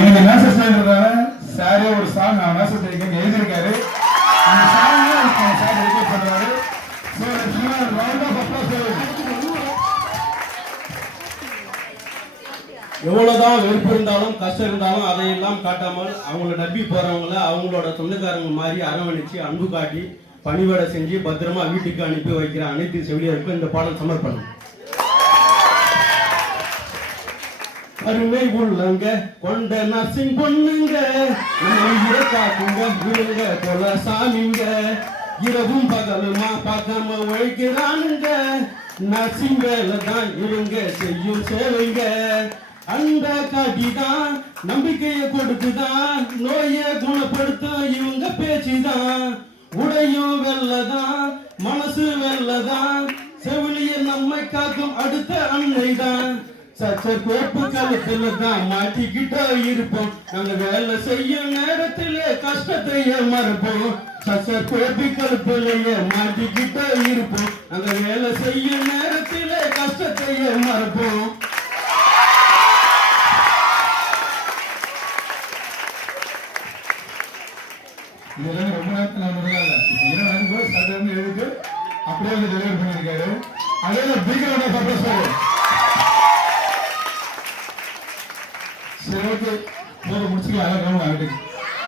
எனக்கு மேசேஜ் செய்யறதால சாரே ஒரு சாங் மேசேஜ் எழுதியிருக்காரு. அந்த சாங் சார் ரெக்கார்ட் பண்றாரு. எவ்வளவுதான் வெறுப்பு இருந்தாலும் கஷ்டம் இருந்தாலும் அதையெல்லாம் காட்டாமல் அவங்கள நம்பி போறவங்கள அவங்களோட சொந்தக்காரங்க மாதிரி அரவணைச்சு அன்பு காட்டி பணிவிடை செஞ்சு பத்திரமா வீட்டுக்கு அனுப்பி வைக்கிற அனைத்து செவிலியருக்கும் இந்த பாடல் சமர்ப்பணம். அருமை உள்ளங்க கொண்ட நர்சிங் பொண்ணுங்க காக்குங்க விழுங்க தொலை சாமிங்க இரவும் பகலுமா பார்க்காம உழைக்கிறானுங்க நர்சிங் வேலை தான் இவங்க செய்யும் சேவைங்க அந்த காட்டிதான் நம்பிக்கையை கொடுத்துதான் நோயை குணப்படுத்தும் இவங்க பேச்சுதான் உடையும் வெள்ளதான் மனசு வெள்ளதான் செவிலிய நம்மை காக்கும் அடுத்த அன்னைதான் சச்ச கோப்பு காலத்துல தான் மாட்டிக்கிட்டா இருப்போம் நாங்க வேலை செய்யும் நேரத்திலே கஷ்டத்தையே மறப்போம் சச்ச கோப்பி கலப்பிலேயே மாட்டிக்கிட்டா இருப்போம் நாங்க வேலை செய்யும் நேரத்திலே கஷ்டத்தையே மறப்போம். இதெல்லாம் ரொம்ப நேரத்தில் எழுதிட்டு அப்படியே வந்து டெலிவரி பண்ணியிருக்காரு. அதே பீக்கரோட பர்பஸ் சரி ஓகே போக முடிச்சுக்கலாம்.